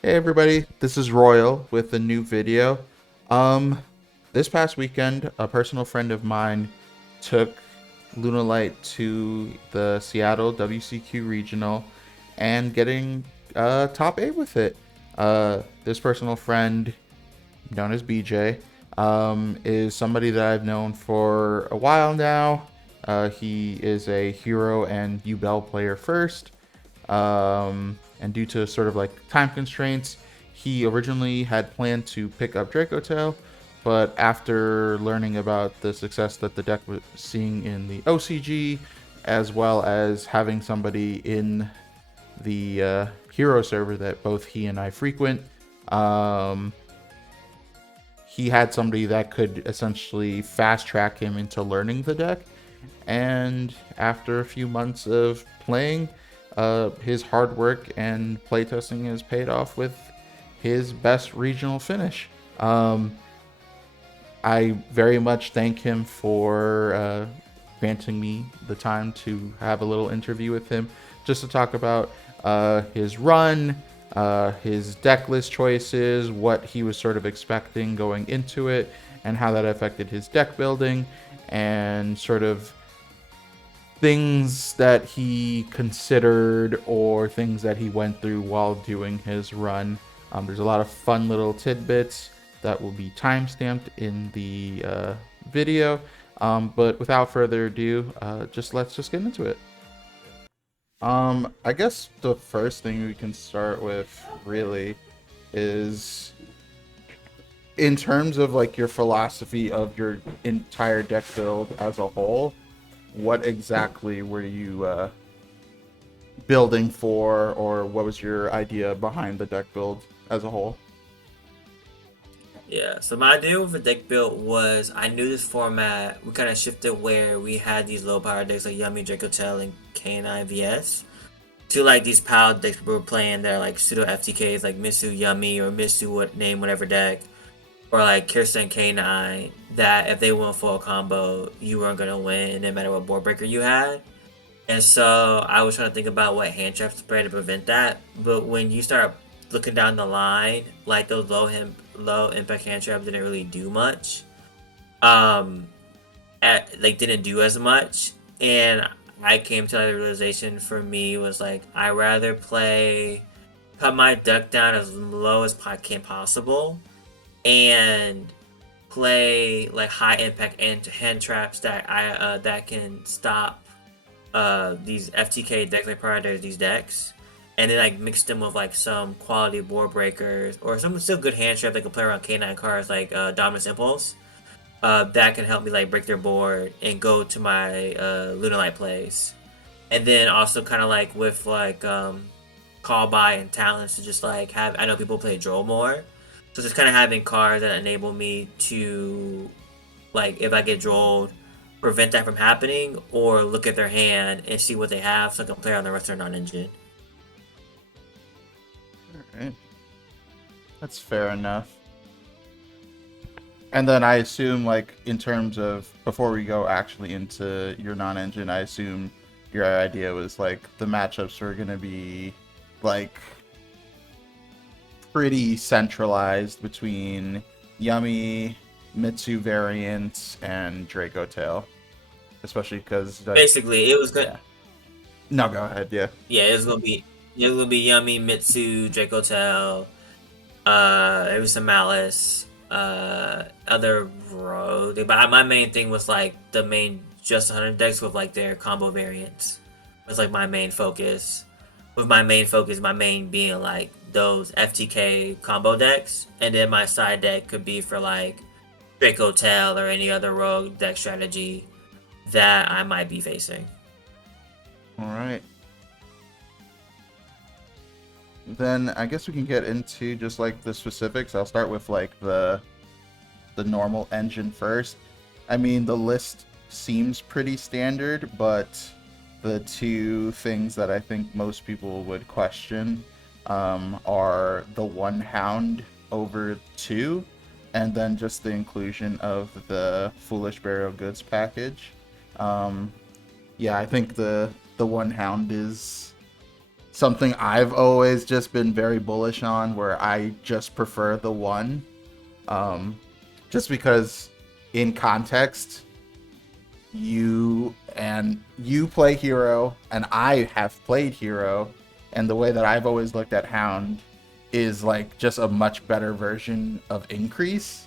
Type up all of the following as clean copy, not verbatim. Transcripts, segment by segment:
Hey everybody, this is Royal with a new video. Um, this past weekend, a personal friend of mine took Lunalight to the Seattle WCQ Regional and getting top 8 with it. This personal friend, known as BJ, is somebody that I've known for a while now. He is a hero and Belle player first. And due to sort of like time constraints, he originally had planned to pick up Dracotail, but after learning about the success that the deck was seeing in the OCG, as well as having somebody in the hero server that both he and I frequent, um, he had somebody that could essentially fast track him into learning the deck. And after a few months of playing, his hard work and playtesting has paid off with his best regional finish. I very much thank him for granting me the time to have a little interview with him just to talk about his run, his deck list choices, what he was sort of expecting going into it, and how that affected his deck building, and sort of things that he considered or things that he went through while doing his run. There's a lot of fun little tidbits that will be timestamped in the video. But without further ado, let's just get into it. I guess the first thing we can start with really is in terms of like your philosophy of your entire deck build as a whole. What exactly were you building for, or what was your idea behind the deck build as a whole? Yeah, so my idea with the deck build was I knew this format we kind of shifted where we had these low power decks like Yummy, Dracotel, and K9 VS to like these power decks we were playing that are like pseudo FTKs like Mitsu Yummy or Mitsu what name whatever deck or like Kirsten K9 that if they went full combo you weren't gonna win no matter what board breaker you had. And so I was trying to think about what hand traps to play to prevent that. But when you start looking down the line, like those low impact hand traps didn't really do much. Um, didn't do as much, and I came to the realization for me was like I rather play cut my deck down as low as can possible and play like high impact and hand traps that I that can stop these FTK decks like prior to these decks, and then like mix them with like some quality board breakers or some still good hand trap that can play around K9 cards like Dominus Impulse. That can help me like break their board and go to my Lunalight plays, and then also kind of like with like call by and talents to just like have. I know people play Droll more, so just kind of having cards that enable me to like if I get Drolled prevent that from happening or look at their hand and see what they have so I can play on the rest of their non-engine. All right, that's fair enough. And then I assume, like, in terms of before we go actually into your non-engine, I assume your idea was like the matchups were gonna be like pretty centralized between Yummy, Mitsu variants, and Draco Tail, especially because like Basically, it was good. yeah. No, go ahead. Yeah. Yeah, it was gonna be Yummy, Mitsu, Draco Tail, it was some Malice, other road. But my main thing was like the main just 100 decks with like their combo variants. Was like my main focus. With my main being like those FTK combo decks, and then my side deck could be for like Draco Tail or any other rogue deck strategy that I might be facing. All right. Then I guess we can get into just like the specifics. I'll start with like the normal engine first. I mean, the list seems pretty standard, but the two things that I think most people would question are the one Hound over two, and then just the inclusion of the Foolish Burial Goods package. Um, yeah, I think the one Hound is something I've always just been very bullish on, where I just prefer the one. Just because in context, you play hero and I have played hero, and the way that I've always looked at Hound is like just a much better version of increase,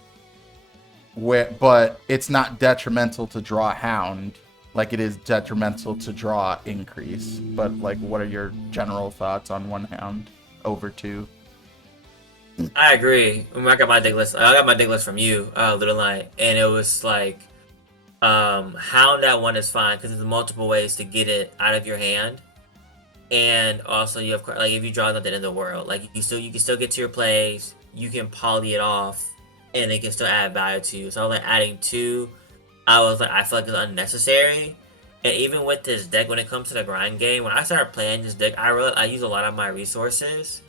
but it's not detrimental to draw Hound like it is detrimental to draw increase. But like, what are your general thoughts on one Hound over two? I agree. I got my deck list. I got my deck list from you, Lunalight, and it was like, Hound at one is fine because there's multiple ways to get it out of your hand, and also you have like if you draw nothing in the world, like you can still get to your plays. You can poly it off, and it can still add value to you. So I was like adding two. I feel like it's unnecessary. And even with this deck, when it comes to the grind game, when I started playing this deck, I use a lot of my resources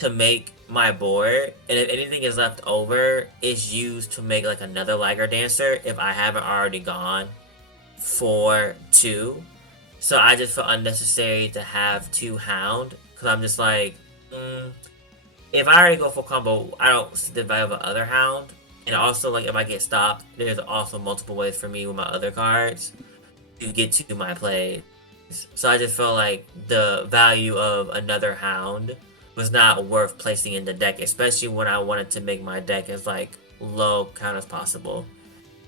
to make my board, and if anything is left over, is used to make like another Liger Dancer if I haven't already gone for two. So I just feel unnecessary to have two Hound, because I'm just like, if I already go full combo, I don't see the value of other Hound. And also, like, if I get stopped, there's also multiple ways for me with my other cards to get to my plays. So I just feel like the value of another Hound was not worth placing in the deck, especially when I wanted to make my deck as like low count as possible.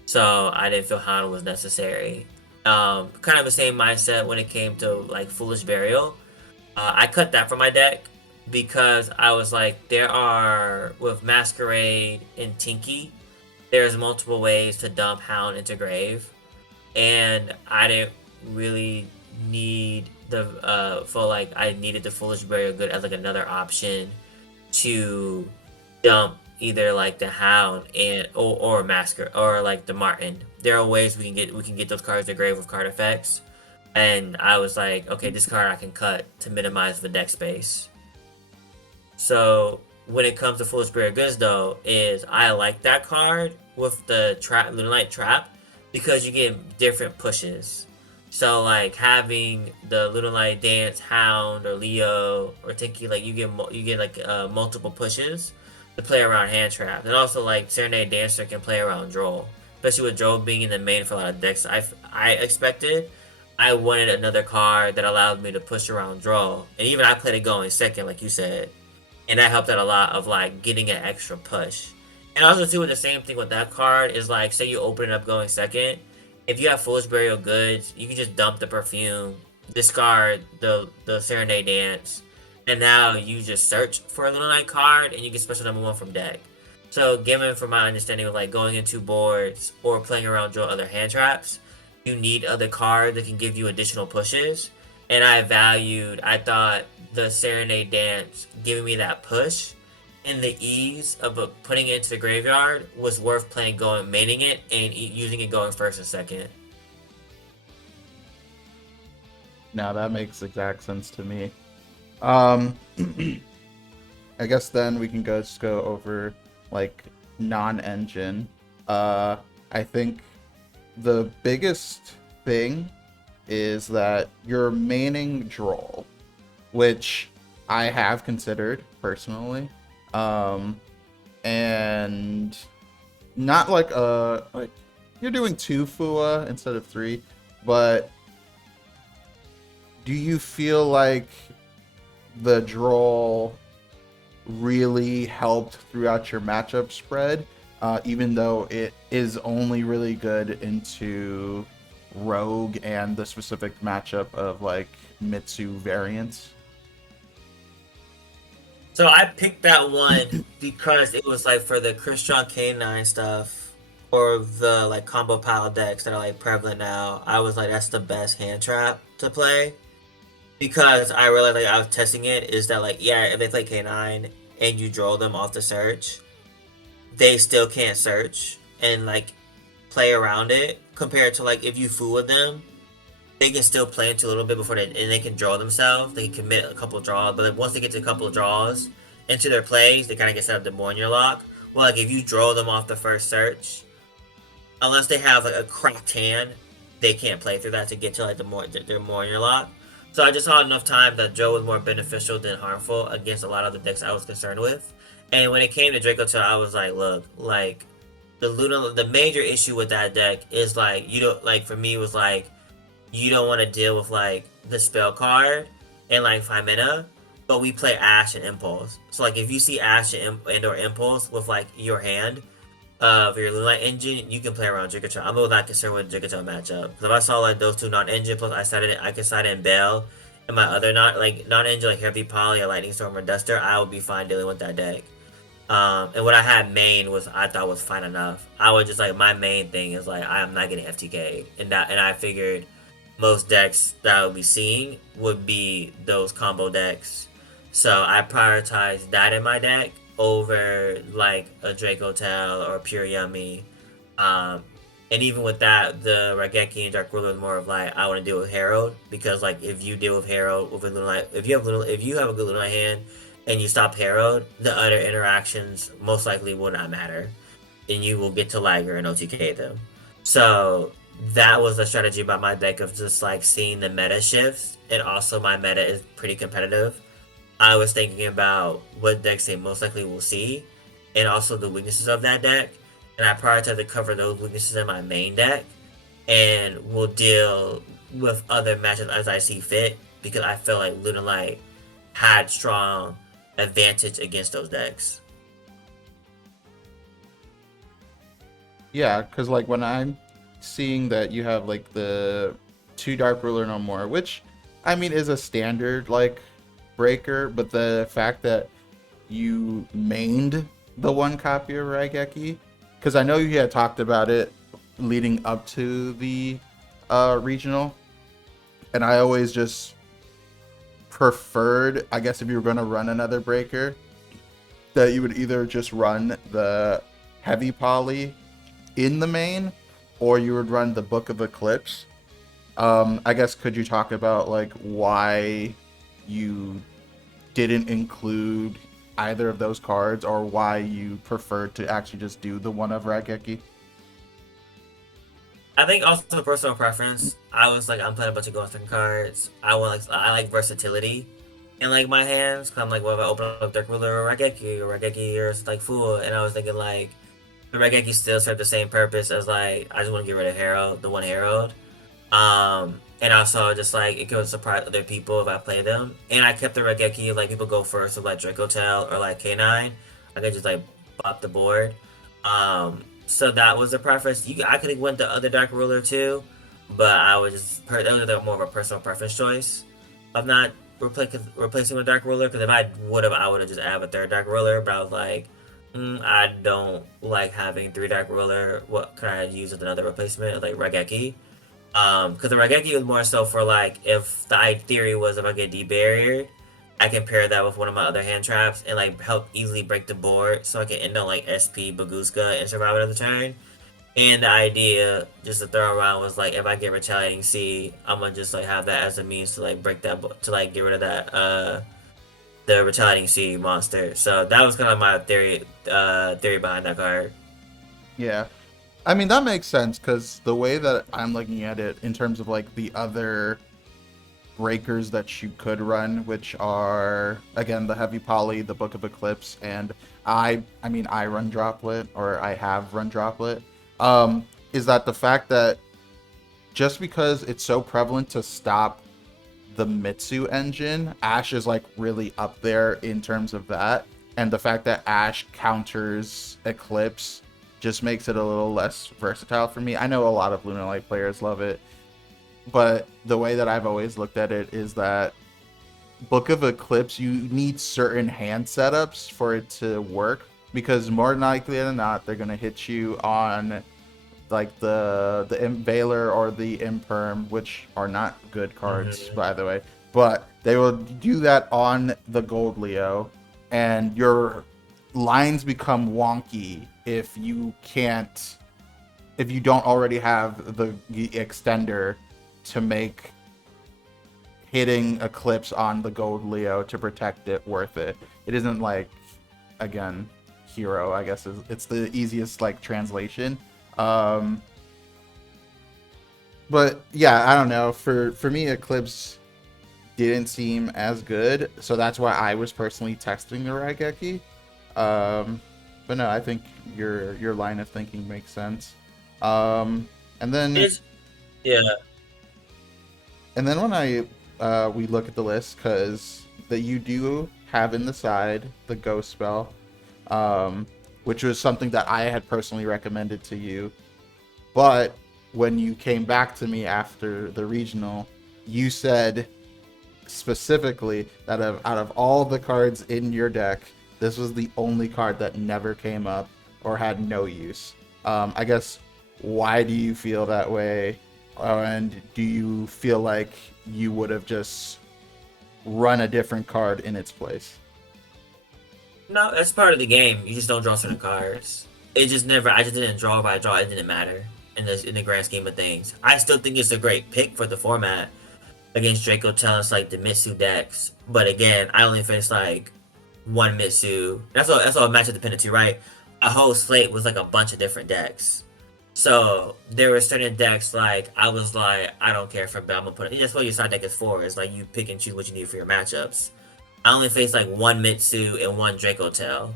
So I didn't feel Hound was necessary. Kind of the same mindset when it came to like Foolish Burial. I cut that from my deck because I was like, there are, with Masquerade and Tinky, there's multiple ways to dump Hound into Grave, and I didn't really need I needed the Foolish Burial Good as like another option to dump either like the Hound or Masquerade or like the Martin. There are ways we can get those cards to Grave with card effects, and I was like, okay, this card I can cut to minimize the deck space. So when it comes to Foolish Burial Goods, though, is I like that card with the Lunalight Trap because you get different pushes. So like having the Lunalight Dance, Hound, or Leo, or Tinky, like you get like multiple pushes to play around hand trap, and also like Serenade Dancer can play around Droll, especially with Droll being in the main for a lot of decks. I expected. I wanted another card that allowed me to push around Droll, and even I played it going second, like you said. And that helped out a lot of like getting an extra push. And also too, with the same thing with that card is like, say you open it up going second, if you have Foolish Burial Goods, you can just dump the perfume, discard the Serenade Dance, and now you just search for a Little Knight card and you get special number 1 from deck. So given from my understanding of like going into boards or playing around draw other hand traps, you need other cards that can give you additional pushes. And I thought the Serenade Dance giving me that push and the ease of putting it into the graveyard was worth playing maining it and using it going first and second. Now that makes exact sense to me. I guess then we can just go over like non-engine. I think the biggest thing is that you're maining Droll, which I have considered personally, and not like you're doing 2 Fua instead of 3, but do you feel like the Droll really helped throughout your matchup spread, even though it is only really good into Rogue and the specific matchup of like Mitsu variants? So I picked that one because it was like for the Christian K9 stuff or the like combo pile decks that are like prevalent now. I was like, that's the best hand trap to play because I realized like I was testing it is that like, yeah, if they play K9 and you draw them off the search, they still can't search and like play around it compared to like if you fool with them, they can still play into a little bit before they can draw themselves. They can commit a couple draws, but like once they get to a couple of draws into their plays, they kind of get set up to more in your lock. Well, like if you draw them off the first search, unless they have like a cracked hand, they can't play through that to get to like their more in your lock. So I just saw enough time that Joe was more beneficial than harmful against a lot of the decks I was concerned with. And when it came to Draco Tail, I was like, look, like the major issue with that deck is like you don't like for me it was like you don't want to deal with like the spell card and like 5 mana, but we play Ash and Impulse. So like if you see Ash and or Impulse with like your hand for your Lunalight engine, you can play around Jiggertail. I'm not concerned with Jiggertail matchup. Because if I saw like those two non-engine plus I could side in Belle and my other non-engine like Heavy Poly or Lightning Storm or Duster, I would be fine dealing with that deck. And what I had main was I thought was fine enough. I was just like my main thing is like I am not getting FTK, and I figured most decks that I would be seeing would be those combo decks. So I prioritized that in my deck over like a Draco Tail or Pure Yummy. Um, and even with that, the Raigeki and Dark Ruler is more of like I want to deal with Herald because like if you deal with Herald with a Lunalight, if you have a good Lunalight hand and you stop Herald, the other interactions most likely will not matter, and you will get to Liger and OTK them. So that was the strategy about my deck of just like seeing the meta shifts, and also my meta is pretty competitive. I was thinking about what decks they most likely will see, and also the weaknesses of that deck, and I prioritize to cover those weaknesses in my main deck, and will deal with other matchups as I see fit, because I feel like Lunalight had strong advantage against those decks. Yeah, because like when I'm seeing that you have like the 2 Dark Ruler no more, which I mean is a standard like breaker, but the fact that you mained the 1 copy of Raigeki, because I know you had talked about it leading up to the regional, and I always just preferred, I guess if you were going to run another breaker, that you would either just run the heavy poly in the main, or you would run the Book of Eclipse. I guess could you talk about like why you didn't include either of those cards, or why you preferred to actually just do the one of Raigeki? I think also personal preference. I was like, I'm playing a bunch of Ghost cards. I like versatility in like my hands. Cause I'm like, well, if I open up Dark Ruler or Raigeki or like Fool, and I was thinking like, the Raigeki still serve the same purpose as like I just want to get rid of Herald, the 1 Herald. And also just like it could surprise other people if I play them. And I kept the Raigeki like people go first with like Draco Tail or like K9. I could just like bop the board. So that was the preference. I could have went the other Dark Ruler too, but I was just that was more of a personal preference choice of not replacing with Dark Ruler. Because if I would have just added a third Dark Ruler. But I was like, I don't like having 3 Dark Ruler. What can I use as another replacement like Raigeki? Because the Raigeki was more so for like if the theory was if I get debarriered, I can pair that with one of my other hand traps and like help easily break the board, so I can end on like SP Baguska and survive another turn. And the idea, just to throw around, was like if I get Retaliating Sea, I'm gonna just like have that as a means to like break that to like get rid of that the Retaliating Sea monster. So that was kind of my theory behind that card. Yeah. I mean, that makes sense because the way that I'm looking at it in terms of like the other breakers that you could run, which are again the heavy poly, the Book of Eclipse, and I run Droplet, or I have run Droplet. Is that the fact that just because it's so prevalent to stop the Mitsu engine, Ash is like really up there in terms of that, and the fact that Ash counters Eclipse just makes it a little less versatile for me. I know a lot of Lunalight players love it, but the way that I've always looked at it is that Book of Eclipse, you need certain hand setups for it to work, because more likely than not, they're going to hit you on like the Veiler or the Imperm, which are not good cards, by the way, but they will do that on the Gold Leo, and your lines become wonky if you don't already have the extender to make hitting Eclipse on the Gold Leo to protect it worth it. It isn't like, again, Hero, I guess it's the easiest like translation. But yeah, I don't know. For me, Eclipse didn't seem as good. So that's why I was personally testing the Raigeki. But no, I think your line of thinking makes sense. And then It's yeah. when I we look at the list, because that you do have in the side the ghost spell, which was something that I had personally recommended to you. But when you came back to me after the regional, you said specifically that out of all the cards in your deck, this was the only card that never came up or had no use. I guess, why do you feel that way? And do you feel like you would have just run a different card in its place? No, that's part of the game. You just don't draw certain cards. It just never. I just didn't draw by draw. It didn't matter in the grand scheme of things. I still think it's a great pick for the format against Draco Talents like the Mitsu decks. But again, I only finished like one Mitsu. That's all matchup dependent too, right? A whole slate was like a bunch of different decks. So there were certain decks like I was like, I don't care for Belle. I'm gonna put it. That's what your side deck is for. Is like you pick and choose what you need for your matchups. I only faced like one Mitsu and one Draco Tail.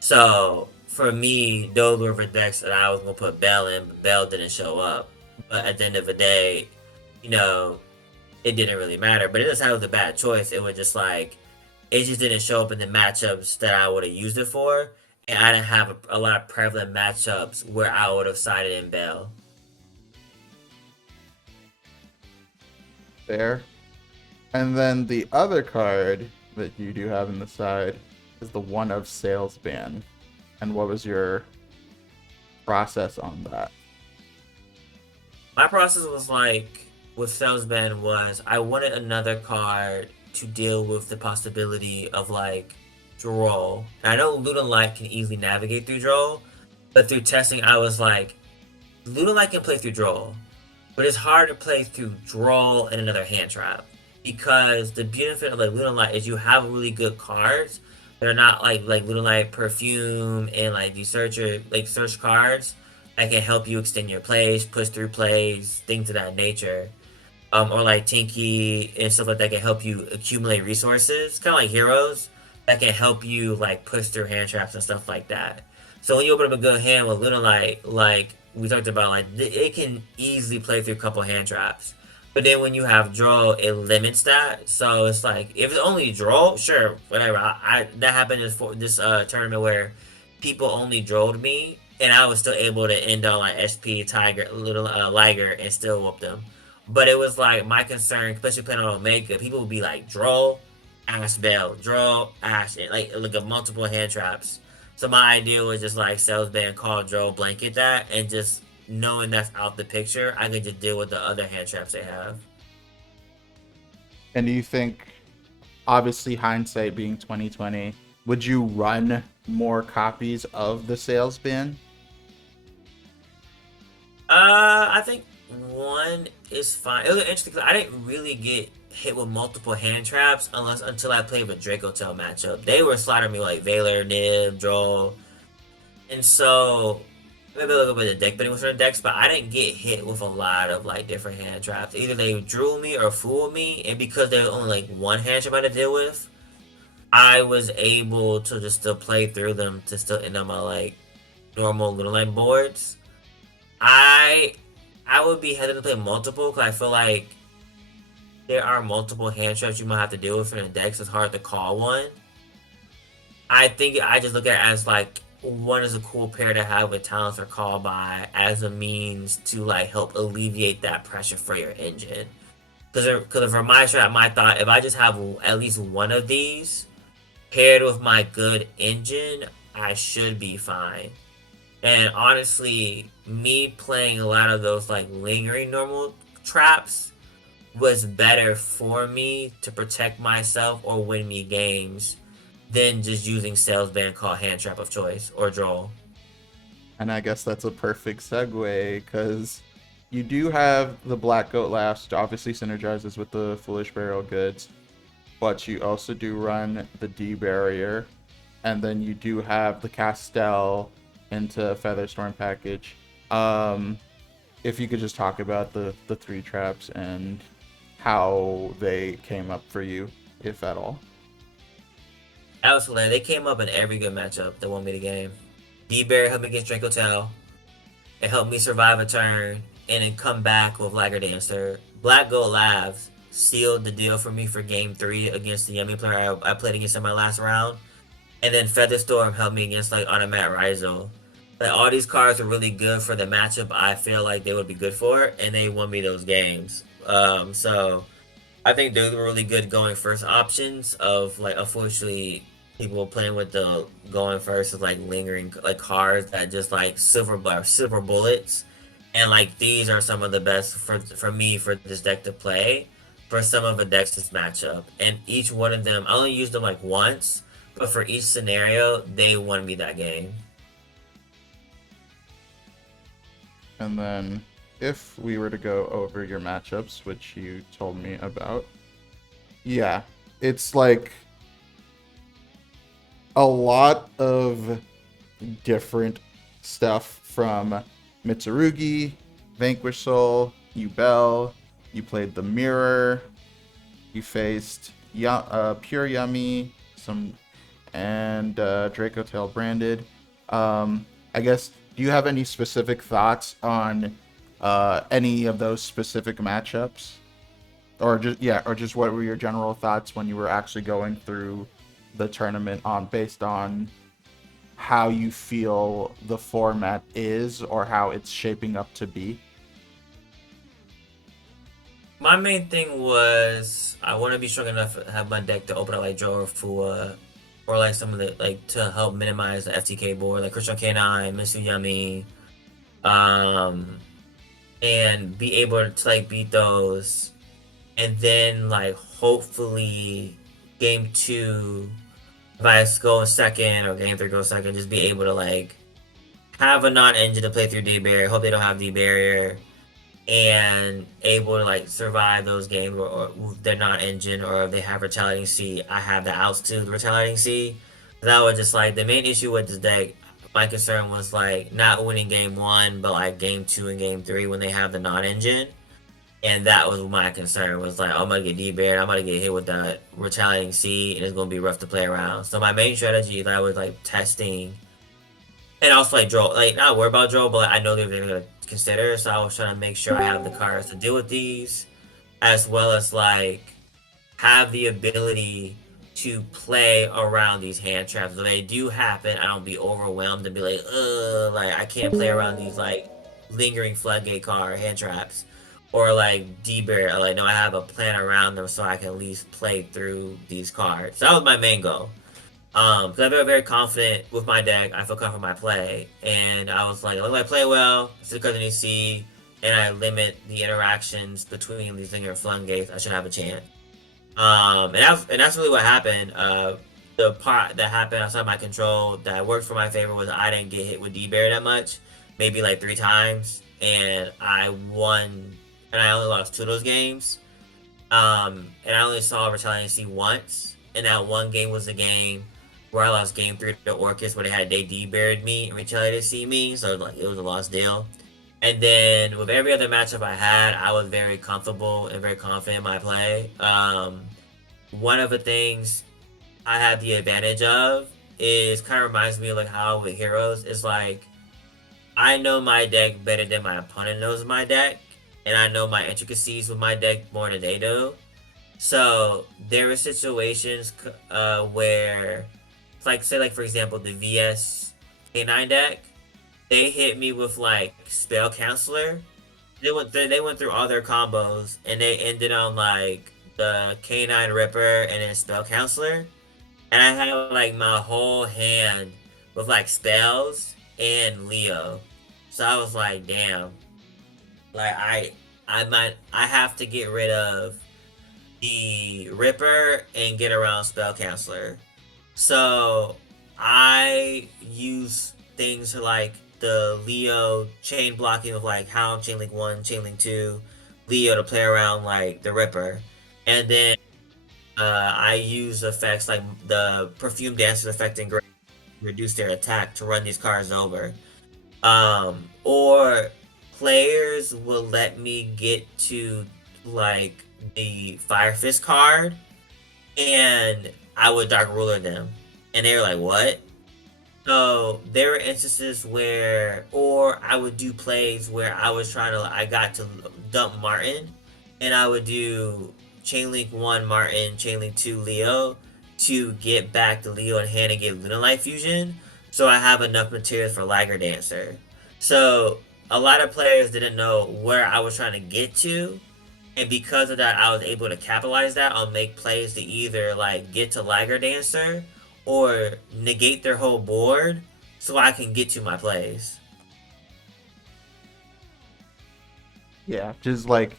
So for me, those were the decks that I was gonna put Belle in, but Belle didn't show up. But at the end of the day, you know, it didn't really matter. But it doesn't have a bad choice. It was just like it just didn't show up in the matchups that I would have used it for, and I didn't have a lot of prevalent matchups where I would have sided in Belle. Fair. And then the other card that you do have in the side is the one of Sales Ban. And what was your process on that? My process was like with Salesman was I wanted another card to deal with the possibility of like Droll. And I know Lunalight can easily navigate through Droll, but through testing I was like, Lunalight can play through Droll, but it's hard to play through Droll and another hand trap. Because the benefit of like Lunalight is you have really good cards that are not like Lunalight Perfume and like these search cards that can help you extend your plays, push through plays, things of that nature. Or like Tinky and stuff like that can help you accumulate resources, kind of like heroes that can help you like push through hand traps and stuff like that. So when you open up a good hand with Lunalight, like we talked about, like it can easily play through a couple hand traps. But then when you have Droll, it limits that. So it's like if it's only Droll, sure, whatever. I that happened in this tournament where people only Drolled me, and I was still able to end on like SP Tiger, little Liger, and still whoop them. But it was like my concern, especially playing on Omega, people would be like Droll, Ash Belle, Droll, Ash, and like a multiple hand traps. So my idea was just like salesman call Droll, blanket that, and just knowing that's out the picture, I could just deal with the other hand traps they have. And do you think, obviously hindsight being 2020, would you run more copies of the Sales Ban? I think one is fine. It was interesting because I didn't really get hit with multiple hand traps until I played with Draco Tail matchup. They were slaughtering me like Valor, Nib, Droll, and so maybe a little bit of deck building with certain decks, but I didn't get hit with a lot of like different hand traps. Either they drew me or fooled me, and because there was only like one hand trap I had to deal with, I was able to just still play through them to still end up my like normal little line boards. I I would be hesitant to play multiple because I feel like there are multiple hand traps you might have to deal with in the deck, so it's hard to call one. I think I just look at it as like one is a cool pair to have with talents or call by as a means to like help alleviate that pressure for your engine. Because for my strat, my thought, if I just have at least one of these paired with my good engine, I should be fine. And honestly, me playing a lot of those like lingering normal traps was better for me to protect myself or win me games than just using salesman called hand trap of choice or Droll. And I guess that's a perfect segue, because you do have the Black Goat Laughs, which obviously synergizes with the Foolish Burial Goods, but you also do run the D Barrier, and then you do have the Castell into Featherstorm package. If you could just talk about the three traps and how they came up for you, if at all. That was hilarious. They came up in every good matchup that won me the game. D-Bear helped me against Draco Tell. It helped me survive a turn and then come back with Lagger Dancer. Black Gold Labs sealed the deal for me for game 3 against the Yummy player I played against in my last round. And then Featherstorm helped me against like Automat Rizo. Like all these cards are really good for the matchup I feel like they would be good for, and they won me those games. So I think those were really good going first options of like unfortunately people playing with the going first is like lingering like cards that just like silver bullets, and like these are some of the best for me for this deck to play for some of the decks this matchup, and each one of them I only used them like once, but for each scenario they won me that game. And then if we were to go over your matchups, which you told me about, yeah, it's like a lot of different stuff from Mitsurugi, Vanquish Soul, you Belle, you played the Mirror, you faced Pure Yummy, some, and Draco Tail Branded. I guess, do you have any specific thoughts on any of those specific matchups? Or just what were your general thoughts when you were actually going through the tournament on based on how you feel the format is or how it's shaping up to be? My main thing was I want to be strong enough to have my deck to open up like Droll or Fua, or like some of the like to help minimize the FTK board, like Crystal K9, Mr. Yummy, and be able to like beat those, and then like hopefully game 2, if I go in second or game 3 go second, just be able to like have a non-engine to play through D-Barrier. Hope they don't have D-Barrier, and able to like survive those games, or they're not engine, or if they have retaliating C, I have the outs to the retaliating C. That was just like the main issue with this deck. My concern was like not winning game 1, but like game 2 and game 3 when they have the non-engine. And that was my concern, was like, I'm gonna get D-Bear, I'm gonna get hit with the retaliating C, and it's gonna be rough to play around. So my main strategy that I was like testing, and also like Droll, like not worry about Droll, but like, I know they're gonna consider. So I was trying to make sure I have the cards to deal with these, as well as like have the ability to play around these hand traps. When they do happen, I don't be overwhelmed and be like, ugh, like I can't play around these like lingering floodgate card hand traps, or like D-Bear. Like no, I have a plan around them so I can at least play through these cards. So that was my main goal. Because I feel very confident with my deck. I feel confident with my play, and I was like, if I play well, it's because of DC, and I limit the interactions between these linear floodgates, I should have a chance. And that's really what happened. The part that happened outside my control that worked for my favor was I didn't get hit with D-Bear that much, maybe like 3 times, and I won, and I only lost 2 of those games. And I only saw Retaliating C once, and that one game was a game where I lost game 3 to Orcus, where they D-Buried me and Retaliated C me, so like it was a lost deal. And then with every other matchup I had, I was very comfortable and very confident in my play. One of the things I had the advantage of is kind of reminds me of like how with heroes is like I know my deck better than my opponent knows my deck, and I know my intricacies with my deck more than they do. So there were situations where, like say like for example the VS K9 deck, they hit me with like Spell Counselor. They went through all their combos and they ended on like the K9 Ripper and then Spell Counselor. And I had like my whole hand with like spells and Leo. So I was like, damn. Like I have to get rid of the Ripper and get around Spell Counselor. So I use things like the Leo chain blocking of like Hound, Chain Link 1, Chain Link 2, Leo to play around like the Ripper. And then I use effects like the Perfume Dancer effect and reduce their attack to run these cards over. Or players will let me get to like the Fire Fist card, and I would Dark Ruler them, and they were like, "What?" So there were instances where, or I would do plays where I got to dump Martin, and I would do Chainlink 1 Martin, Chainlink 2 Leo to get back the Leo in hand and get Lunalight Fusion, so I have enough materials for Liger Dancer. So a lot of players didn't know where I was trying to get to, and because of that, I was able to capitalize that on make plays to either like get to Liger Dancer or negate their whole board so I can get to my plays. Yeah, just like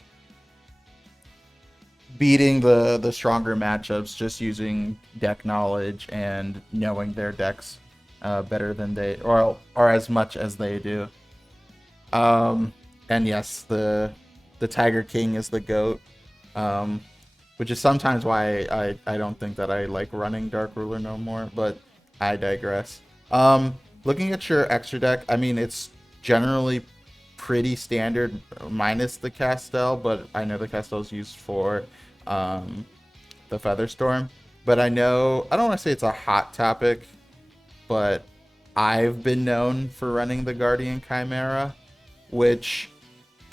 beating the stronger matchups, just using deck knowledge and knowing their decks better than they or as much as they do. And yes, the Tiger King is the goat, um, which is sometimes why I don't think that I like running Dark Ruler no more. But I digress. Looking at your extra deck, I mean it's generally pretty standard, minus the Castell, but I know the Castell is used for the Featherstorm. But I know I don't want to say it's a hot topic, but I've been known for running the Guardian Chimera, which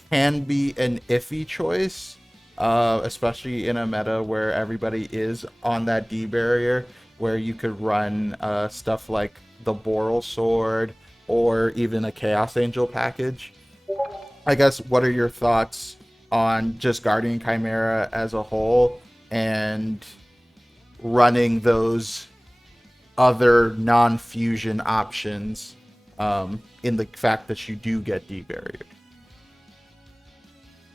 can be an iffy choice, especially in a meta where everybody is on that D barrier, where you could run stuff like the Boral Sword or even a Chaos Angel package. I guess, what are your thoughts on just Guardian Chimera as a whole and running those other non-fusion options, in the fact that you do get debarriered?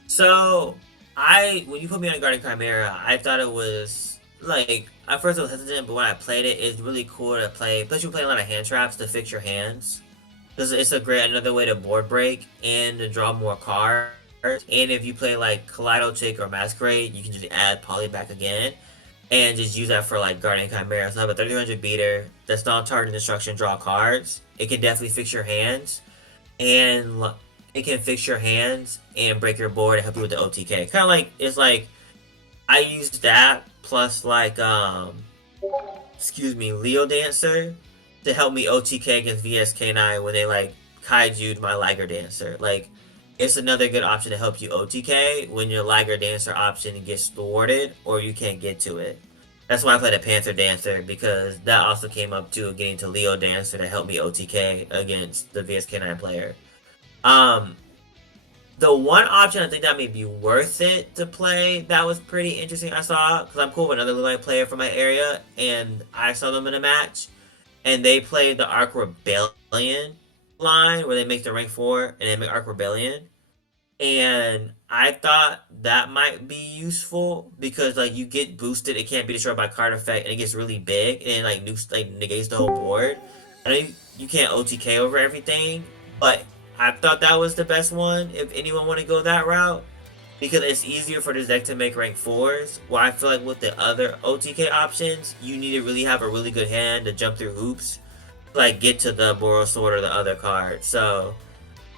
So when you put me on Guardian Chimera, I thought it was like at first I was hesitant, but when I played it, it's really cool to play. Plus, you play a lot of hand traps to fix your hands. It's a great another way to board break and to draw more cards. And if you play like Kaleido Tick or Masquerade, you can just add Poly back again and just use that for like Guardian Chimera. So I have a 3300 beater that's non-target destruction, draw cards. It can definitely fix your hands, and it can fix your hands and break your board and help you with the OTK. Kind of like it's like I use that plus like Leo Dancer to help me OTK against VSK9 when they like kaiju'd my Liger Dancer. Like it's another good option to help you OTK when your Liger Dancer option gets thwarted or you can't get to it. That's why I played a Panther Dancer, because that also came up too, getting to Leo Dancer to help me OTK against the VSK9 player. Um, the one option I think that may be worth it to play that was pretty interesting I saw, because I'm cool with another Lunalight player from my area, and I saw them in a match, and they played the Arc Rebellion line where they make the rank 4 and they make Arc Rebellion. And I thought that might be useful because like you get boosted, it can't be destroyed by card effect, and it gets really big and like negates the whole board. I know you can't OTK over everything, but I thought that was the best one if anyone want to go that route, because it's easier for this deck to make rank 4s. Where I feel like with the other OTK options, you need to really have a really good hand to jump through hoops, like get to the Boros Sword or the other card. So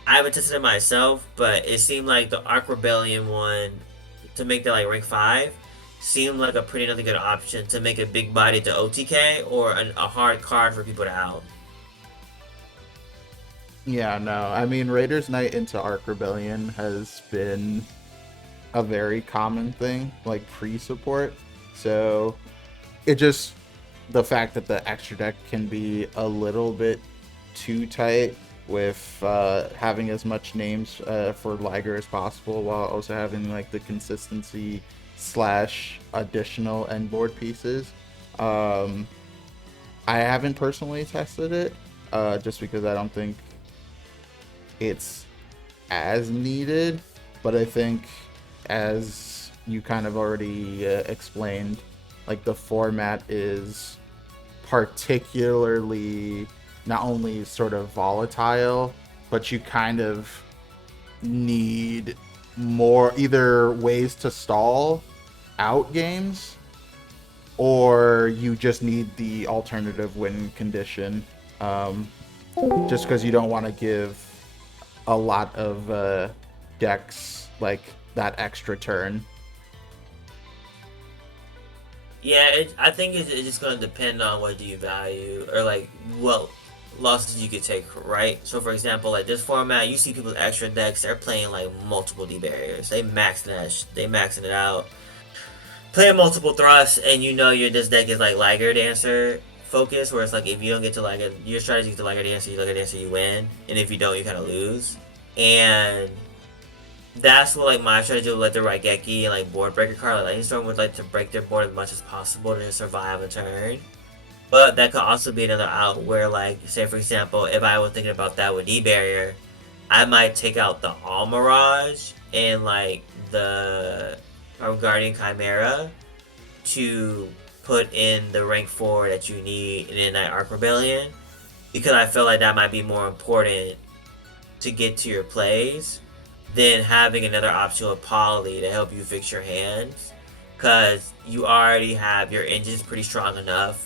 I haven't tested it myself, but it seemed like the Arc Rebellion one to make that like rank 5 seemed like a pretty another good option to make a big body to OTK or a hard card for people to out. Yeah, no. I mean, Raiders Night into Arc Rebellion has been a very common thing, like pre-support. So it just, the fact that the extra deck can be a little bit too tight with having as much names for Liger as possible, while also having like the consistency slash additional end board pieces. I haven't personally tested it, just because I don't think it's as needed, but I think, as you kind of already explained, like the format is particularly not only sort of volatile, but you kind of need more either ways to stall out games, or you just need the alternative win condition, just because you don't want to give a lot of decks like that extra turn. Yeah, I think it's just gonna depend on what do you value or like what losses you could take, right? So for example, like this format, you see people with extra decks, they're playing like multiple D barriers. They maxing it out, playing multiple thrusts, and you know your this deck is like Liger Dancer focus, where it's like if you don't get to Liger, your strategy is to Liger Dancer, you win, and if you don't, you kind of lose. And that's what like my strategy with like the Raigeki and like Boardbreaker card, like Lightning Storm would like to break their board as much as possible to survive a turn. But that could also be another out where like say for example, if I was thinking about that with D Barrier, I might take out the All Mirage and like the Guardian Chimera to put in the rank 4 that you need in that Arc Rebellion, because I feel like that might be more important to get to your plays than having another option with Poly to help you fix your hands, because you already have your engines pretty strong enough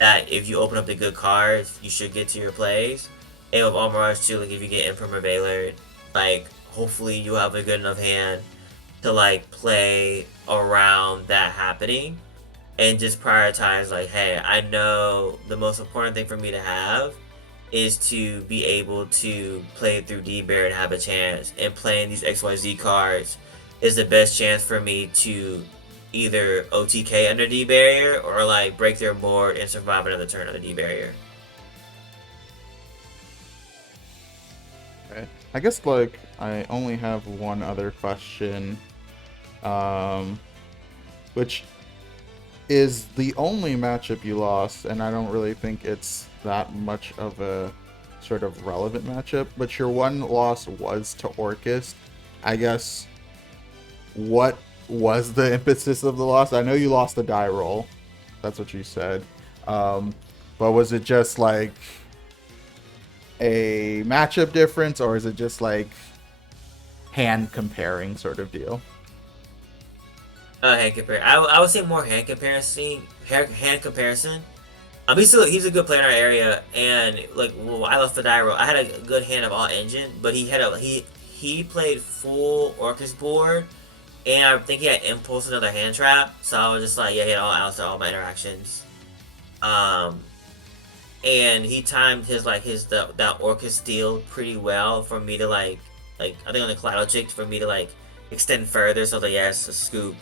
that if you open up the good cards, you should get to your plays. And with All Mirage too, like if you get Imprimer, like hopefully you have a good enough hand to like play around that happening and just prioritize like, hey, I know the most important thing for me to have is to be able to play through D-Bear and have a chance, and playing these XYZ cards is the best chance for me to either OTK under D-Barrier or like break their board and survive another turn under D-Barrier. Okay. I guess like I only have one other question, which is the only matchup you lost, and I don't really think it's that much of a sort of relevant matchup, but your one loss was to Orcust. I guess what was the emphasis of the loss? I know you lost the die roll. That's what you said. But was it just like a matchup difference, or is it just like hand comparing sort of deal? Hand compare. I would say more hand comparison. Hand comparison. He's a good player in our area, and like well, I left the die roll. I had a good hand of all engine, but he played full Orcus board, and I think he had impulse another hand trap. So I was just like, yeah, he had all outs all my interactions. And he timed that Orcus steal pretty well for me to like I think on the Kaleido chick for me to like extend further. So I was like, yes, a scoop.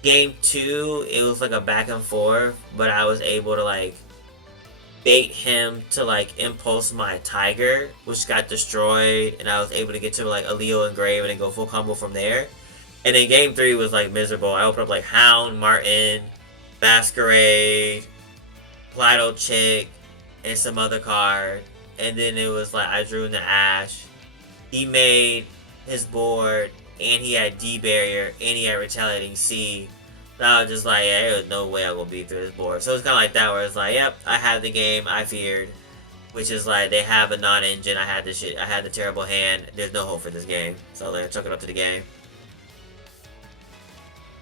Game 2, it was like a back and forth, but I was able to like bait him to like impulse my Tiger, which got destroyed, and I was able to get to like a Leo Engrave and then go full combo from there. And then game 3 was like miserable. I opened up like Hound, Martin, Masquerade, Kaleido chick, and some other card, and then it was like I drew in the Ash. He made his board, and he had D barrier, and he had retaliating C. So I was just like, yeah, there was no way I'm gonna beat through this board. So it's kind of like that, where it's like, yep, I had the game I feared, which is like they have a non-engine. I had the terrible hand. There's no hope for this game, so they took it up to the game.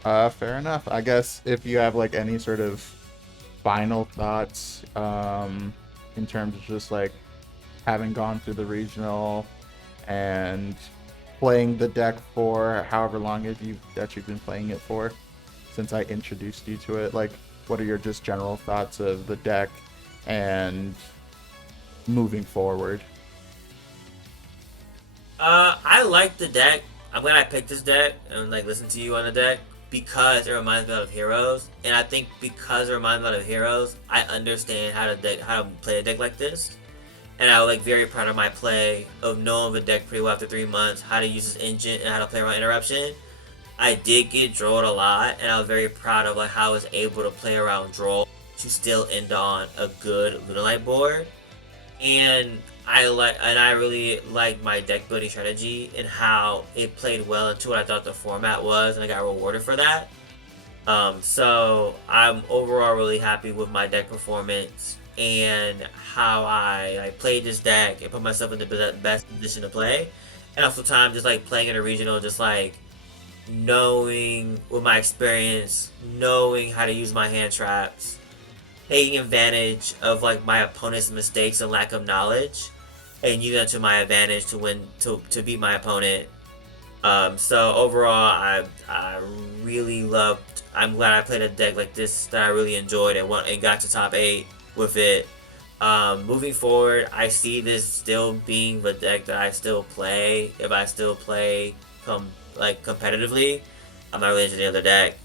Fair enough. I guess if you have like any sort of final thoughts, in terms of just like having gone through the regional and playing the deck for however long you've been playing it for, since I introduced you to it, like what are your just general thoughts of the deck and moving forward? I like the deck. I'm glad I picked this deck and like listen to you on the deck because it reminds me a lot of Heroes, and I think because it reminds me a lot of Heroes, I understand how to play a deck like this. And I was like very proud of my play of knowing the deck pretty well after 3 months, how to use this engine and how to play around interruption. I did get Drolled a lot, and I was very proud of like how I was able to play around Droll to still end on a good Lunalight board. And I really liked my deck building strategy and how it played well into what I thought the format was, and I got rewarded for that. So I'm overall really happy with my deck performance and how I played this deck and put myself in the best position to play. And also time just like playing in a regional, just like knowing with my experience, knowing how to use my hand traps, taking advantage of like my opponent's mistakes and lack of knowledge, and using that to my advantage to win to beat my opponent. So overall, I really loved. I'm glad I played a deck like this that I really enjoyed and got to top 8 with it. Moving forward, I see this still being the deck that I still play if I still play competitively. I'm not really into the other deck.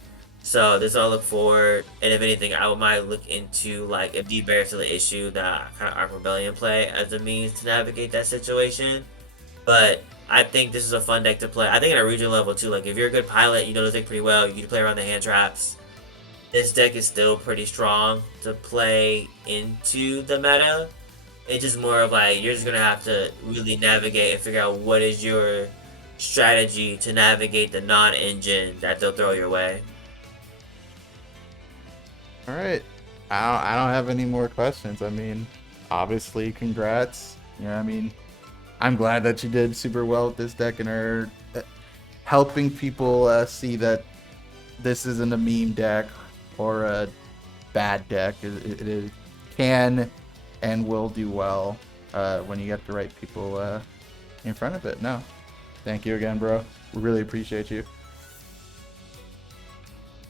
So this I'll look forward, and if anything, I might look into like if D-Bear is still an issue that kind of Arc Rebellion play as a means to navigate that situation. But I think this is a fun deck to play. I think at a regional level too. Like if you're a good pilot, you know the deck pretty well. You can play around the hand traps. This deck is still pretty strong to play into the meta. It's just more of like you're just gonna have to really navigate and figure out what is your strategy to navigate the non-engine that they'll throw your way. All right. I don't have any more questions. I mean, obviously, congrats. I mean, I'm glad that you did super well with this deck and are helping people see that this isn't a meme deck or a bad deck. It can and will do well when you get the right people in front of it. No, thank you again, bro. We really appreciate you.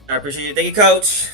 I appreciate it. Thank you, Coach.